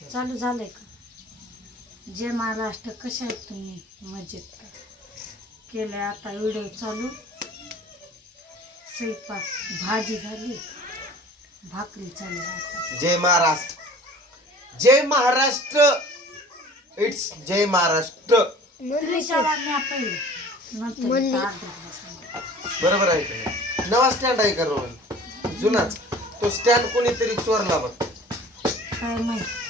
चालू झालंय का? जय महाराष्ट्र कशा आहेत तुम्ही? मजेत का? केलंय आता व्हिडिओ चालू. स्वयंपाक भाजी झाली. भाकरी चालू आता. जय महाराष्ट्र. जय महाराष्ट्र. इट्स जय महाराष्ट्र. त्रिशाला पहिले. नंतर इथं अर्धा तास. बरोबर आहे का नवा स्टँड आहे का रोहन? जुनाच. तो स्टँड कोणीतरी चोरला बघ. काय माहिती?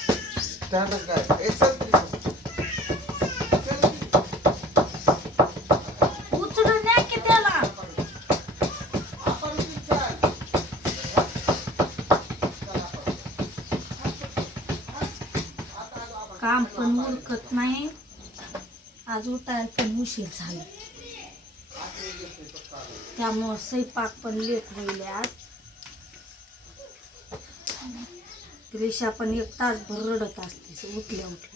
काम पण उरकत नाही. आज उठायला पण उशीर झाला. त्यामुळं स्वयंपाक पण लेट होईल आज. त्रिशा पण एक तासभर रडत असते उठल्या उठल्या.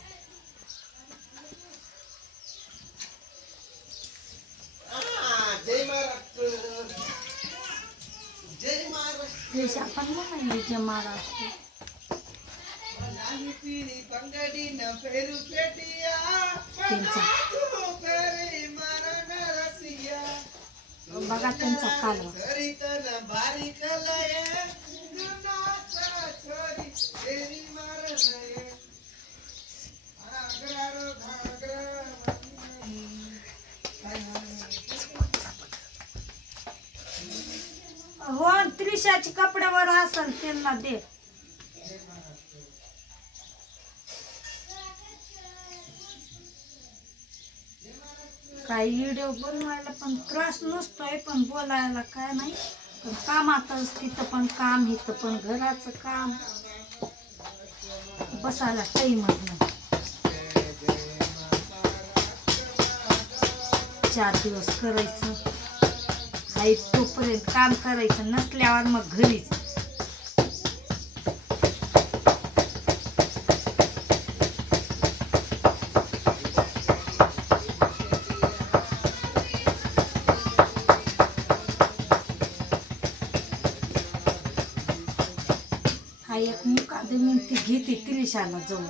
हा, जय महाराष्ट्र जय महाराष्ट्र त्रिशा पण म्हणाली जे महाराष्ट्र लाली पिली पंगडी न फेरू पेटिया त्यांचा तू करे मारा रसिया बघा त्यांचा कालवा घरी कला बारीक लय गुणाचा छोरी तेरी मार नये घागरारो घागरा हो त्रिशाची कपड्यावर असेल त्यांना दे. काही व्हिडिओ बनवायला पण त्रास नसतोय पण बोलायला काय नाही. पण कामातच तिथं पण काम इथं पण घराचं काम. बसायला टाईमच नाही. चार दिवस करायचं. आई तोपर्यंत काम करायचं नसल्यावर मग घरीच. हा एक मुकादमी ती घेते त्रिशाला जवळ.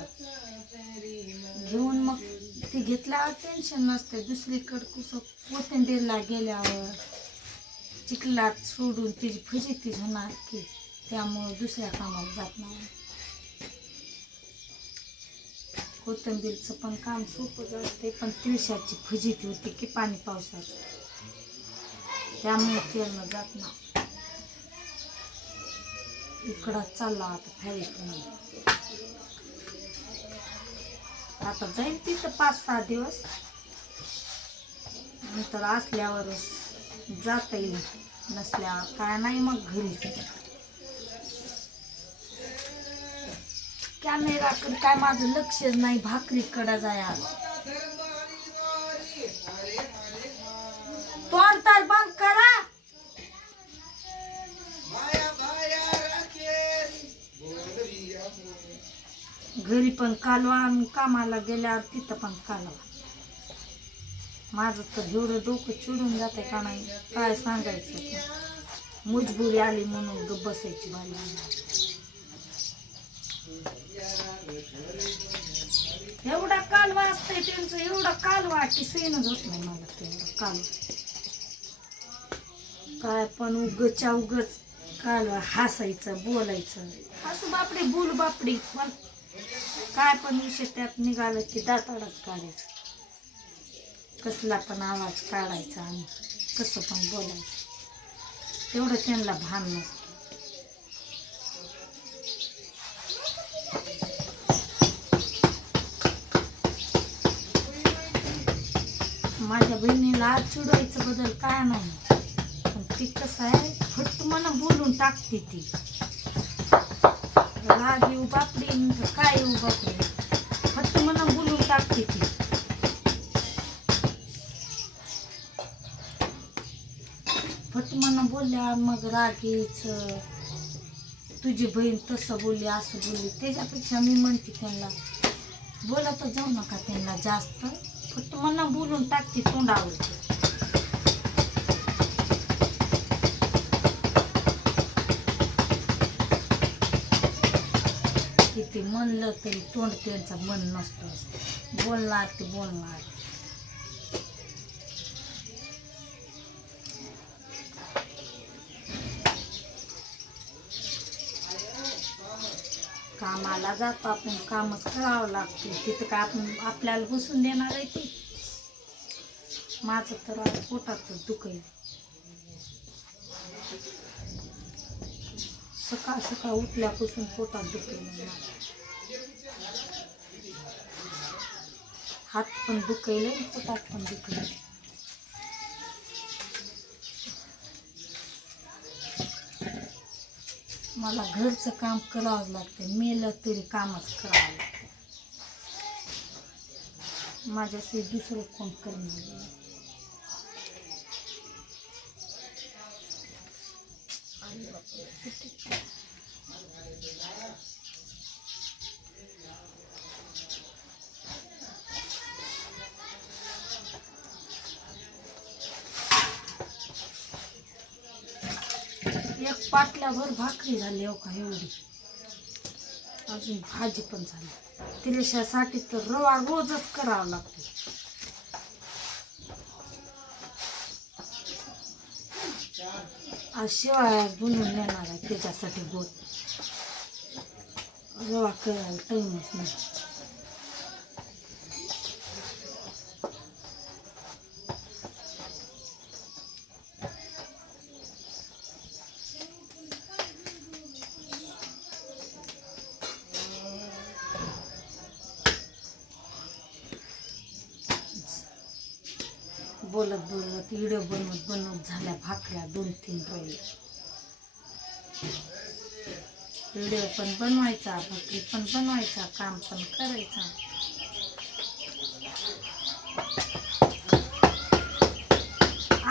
घेऊन मग ते घेतल्यावर टेन्शन नसते दुसरीकडे कुसं कोथिंबीरला गेल्यावर चिखलात सोडून तिची फजितीच होणार की त्यामुळं दुसऱ्या कामाला जात नाही. कोथिंबीरचं पण काम सोपं असते पण तिळशाची फजिती होती की पाणी पावसाचं. त्यामुळे तेलनं जात नाही. इकडं चालला आता फॅरीत आता जाईल तिथं पाच सहा दिवस. नंतर असल्यावरच जाता येईल. नसल्यावर काय नाही मग घरी. कॅमेराकडे काय माझं लक्षच नाही भाकरीकडं जाय आज. तोंड बंद करा. घरी पण कालवा आणि कामाला गेल्यावर तिथं पण कालवा. माझं तर एवढं डोकं चिडून जाते का नाही काय सांगायचं मजबुरी आली म्हणून ग बसायची बाई. एवढा कालवा असतंय त्यांचं एवढा कालवा की सेनच होत नाही मला तेवढा कालवा. काय पण उगच्या उगच कालवा हसायचं बोलायचं. हसू बापडे बोल बापडी पण काय पण विषय त्यात निघालं की दाताडाच काढायचं. कसला पण आवाज काढायचा आणि कसं पण बोलायचं. तेवढं त्यांना भान नसतं. माझ्या बहिणीला आज चिडवायचं बदल काय नाही. पण ती कसं आहे फट मला बोलून टाकते ती. भाजी येऊ बापडी काय येऊ फक्त मला बोलून टाकते ती. फट मला बोलल्या मग राग तुझी बहीण तसं बोलली असं बोलली. त्याच्यापेक्षा मी म्हणते त्यांना बोलत जाऊ नका त्यांना जास्त. फक्त मला बोलून टाकते तोंडावर. ते म्हणलं तरी तोंड त्यांचं मन नसतं बोलणार ते बोलणार. कामाला जातो आपण कामच करावं लागते. तिथं का आपण आपल्याला बसून देणार आहे ते? माझं तर आज पोटातच दुखाय सकाळ सकाळ उठल्यापासून पोटात दुखेल हात पण दुखेल पोटात पण दुखेल. मला घरचं काम करावंच लागतं मेलं तरी कामच करावं लागतं माझ्याशी दुसरं कोण करणार नाही. एक पाटल्याभर भाकरी झाली हो का एवढी? अजून भाजी पण झाली. तिरेशासाठी तर रवा रोजच करावा लागतो. आज शिवाय बनवून नेणार आहे त्याच्यासाठी गोड. रवा करायला टाईमच नाही. बोलत बोलत व्हिडिओ बनवत बनवत झाल्या भाकऱ्या दोन तीन राहिले व्हिडिओ पण बनवायचा भाकरी पण बनवायचा काम पण करायचा.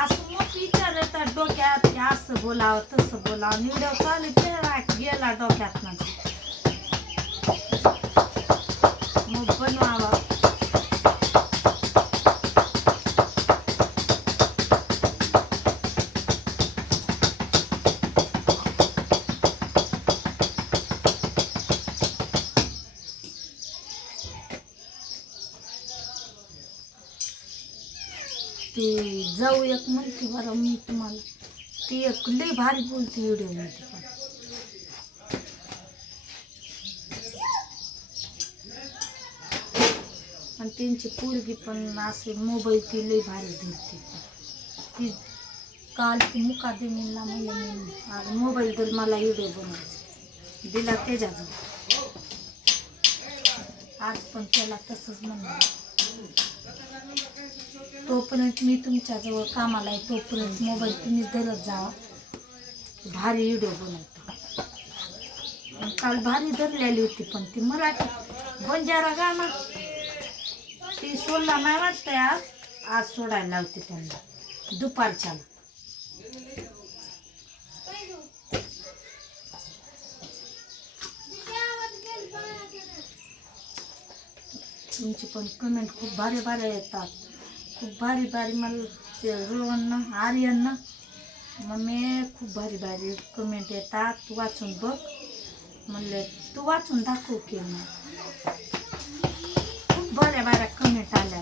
असं मग विचार तर डोक्यात की असं बोलावं तसं बोलावं. व्हिडिओ चालू गेला डोक्यात म्हणजे ते जाऊ एक म्हणते बरं मी तुम्हाला. ती एक लई भारी बोलते व्हिडिओमध्ये पण. आणि त्यांची पोरगी पण असे मोबाईल ती लई भारी धरते. ती काल ती मुकादमीला म्हणलं मी आज मोबाईल तर मला व्हिडिओ बनवायचा दिला त्याच्याजवळ. आज पण त्याला तसंच म्हणलं. तोपर्यंत मी तुमच्याजवळ कामाला आहे तोपर्यंत मोबाईल तुम्ही धरत जावा. भारी व्हिडिओ बनवतो. आणि काल भारी धरलेली होती पण ती मराठी बंजारा गाणं. ती सोडला नाही वाटतंय आज. आज सोडायला लावते त्यांना. दुपारच्या. तुमची पण कमेंट खूप भारी भारी येतात. खूप भारी भारी मला ते रोहननं आर्यननं. मम्मी खूप भारी भारी कमेंट येतात तू वाचून बघ. म्हणले तू वाचून दाखव की मग. खूप बऱ्या बऱ्या कमेंट आल्या.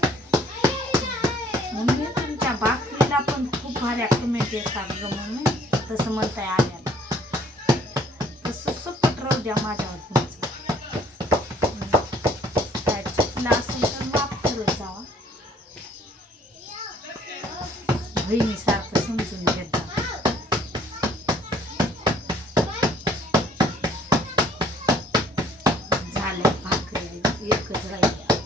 मम्मी तुमच्या भाकरीला पण खूप भाऱ्या कमेंट येतात ग मम्मी. तसं म्हणताय आल्या तसं सपट राहू द्या माझ्यावर. बहिणीसारखं समजून घेता. झाल्या भाकरी एकच राहिल्या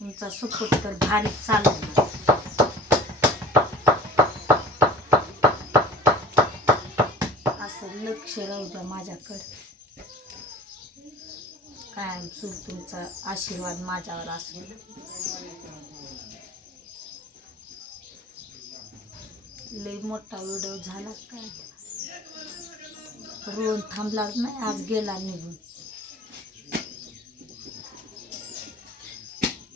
तुमचा सपोर्ट तर भारी चालू असं लक्ष राहू द्या माझ्याकडे. कायम सुर तुमचा आशीर्वाद माझ्यावर असू. लई मोठा व्हिडिओ झाला काय? रोहन थांबलाच नाही आज गेला निघून.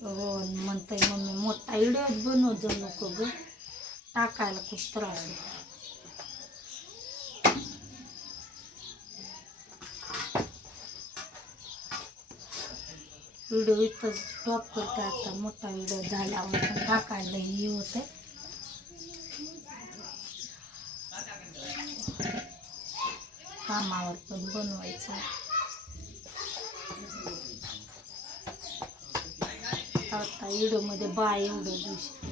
रोहन म्हणतंय मम्मी मोठा व्हिडिओ बनव जाऊ नको ग? टाकायला खूप त्रास होतो व्हिडिओ इथंच स्टॉप करते आता. मोठा व्हिडिओ झाल्यावर पण टाकायला हे होते कामावर पण बनवायचं. आता व्हिडिओमध्ये बाय एवढं दिवशी.